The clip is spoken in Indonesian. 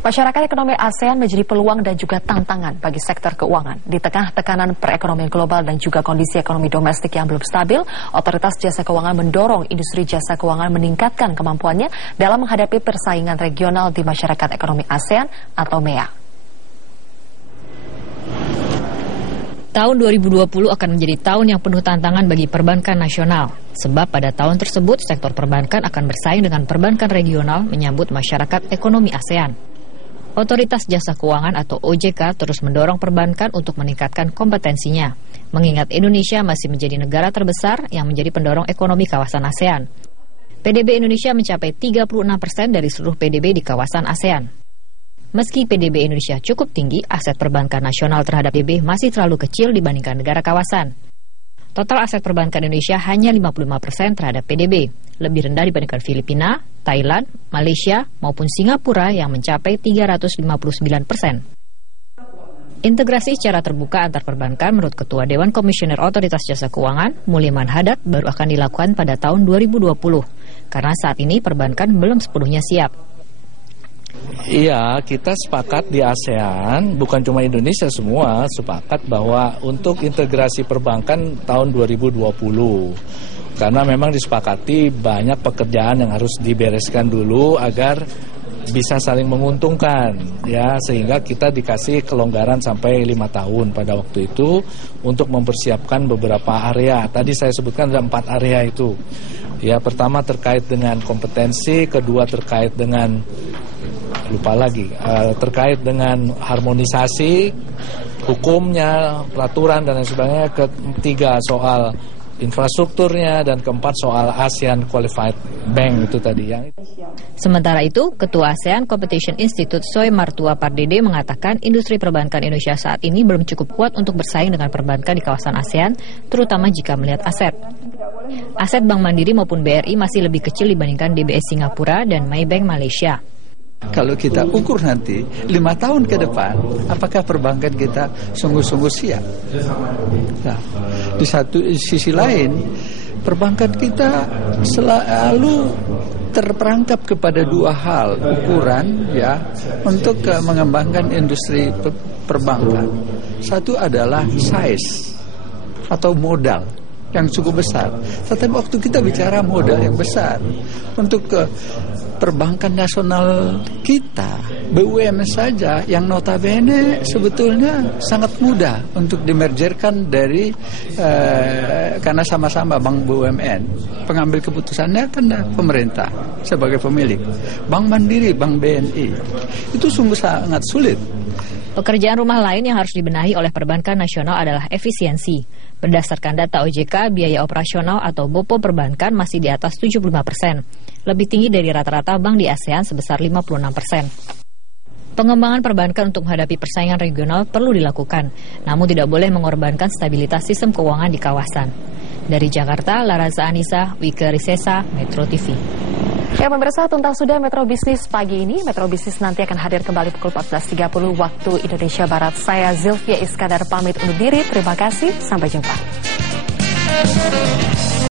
Masyarakat ekonomi ASEAN menjadi peluang dan juga tantangan bagi sektor keuangan. Di tengah tekanan perekonomian global dan juga kondisi ekonomi domestik yang belum stabil, Otoritas Jasa Keuangan mendorong industri jasa keuangan meningkatkan kemampuannya dalam menghadapi persaingan regional di masyarakat ekonomi ASEAN atau MEA. Tahun 2020 akan menjadi tahun yang penuh tantangan bagi perbankan nasional. Sebab pada tahun tersebut, sektor perbankan akan bersaing dengan perbankan regional menyambut masyarakat ekonomi ASEAN. Otoritas Jasa Keuangan atau OJK terus mendorong perbankan untuk meningkatkan kompetensinya, mengingat Indonesia masih menjadi negara terbesar yang menjadi pendorong ekonomi kawasan ASEAN. PDB Indonesia mencapai 36% dari seluruh PDB di kawasan ASEAN. Meski PDB Indonesia cukup tinggi, aset perbankan nasional terhadap PDB masih terlalu kecil dibandingkan negara kawasan. Total aset perbankan Indonesia hanya 55% terhadap PDB, lebih rendah dibandingkan Filipina, Thailand, Malaysia, maupun Singapura yang mencapai 359%. Integrasi secara terbuka antar perbankan menurut Ketua Dewan Komisioner Otoritas Jasa Keuangan, Mulyaman Hadad, baru akan dilakukan pada tahun 2020, karena saat ini perbankan belum sepenuhnya siap. Iya, kita sepakat di ASEAN, bukan cuma Indonesia, semua sepakat bahwa untuk integrasi perbankan tahun 2020. Karena memang disepakati banyak pekerjaan yang harus dibereskan dulu agar bisa saling menguntungkan, ya, sehingga kita dikasih kelonggaran sampai 5 tahun pada waktu itu untuk mempersiapkan beberapa area. Tadi saya sebutkan ada 4 area itu. Ya, pertama terkait dengan kompetensi, kedua terkait dengan terkait dengan harmonisasi hukumnya, peraturan dan lain sebagainya, ketiga soal infrastrukturnya, dan keempat soal ASEAN Qualified Bank itu tadi yang. Sementara itu, Ketua ASEAN Competition Institute Soe Martua Pardede mengatakan industri perbankan Indonesia saat ini belum cukup kuat untuk bersaing dengan perbankan di kawasan ASEAN, terutama jika melihat aset. Aset Bank Mandiri maupun BRI masih lebih kecil dibandingkan DBS Singapura dan Maybank Malaysia. Kalau kita ukur nanti 5 tahun ke depan, apakah perbankan kita sungguh-sungguh siap? Nah, di satu sisi lain, perbankan kita selalu terperangkap kepada 2 hal ukuran, ya, untuk mengembangkan industri perbankan. Satu adalah size atau modal yang cukup besar. Tetapi waktu kita bicara modal yang besar untuk perbankan nasional kita, BUMN saja yang notabene sebetulnya sangat mudah untuk dimergerkan dari karena sama-sama bank BUMN. Pengambil keputusannya kan pemerintah sebagai pemilik. Bank Mandiri, Bank BNI itu sungguh sangat sulit. Pekerjaan rumah lain yang harus dibenahi oleh perbankan nasional adalah efisiensi. Berdasarkan data OJK, biaya operasional atau BOPO perbankan masih di atas 75%, lebih tinggi dari rata-rata bank di ASEAN sebesar 56%. Pengembangan perbankan untuk menghadapi persaingan regional perlu dilakukan, namun tidak boleh mengorbankan stabilitas sistem keuangan di kawasan. Dari Jakarta, Laraza Anissa, Wike Risesa, Metro TV. Ya pemirsa, tuntas sudah Metro Bisnis pagi ini. Metro Bisnis nanti akan hadir kembali pukul 14.30 waktu Indonesia Barat. Saya Zilvia Iskandar pamit undur diri. Terima kasih, sampai jumpa.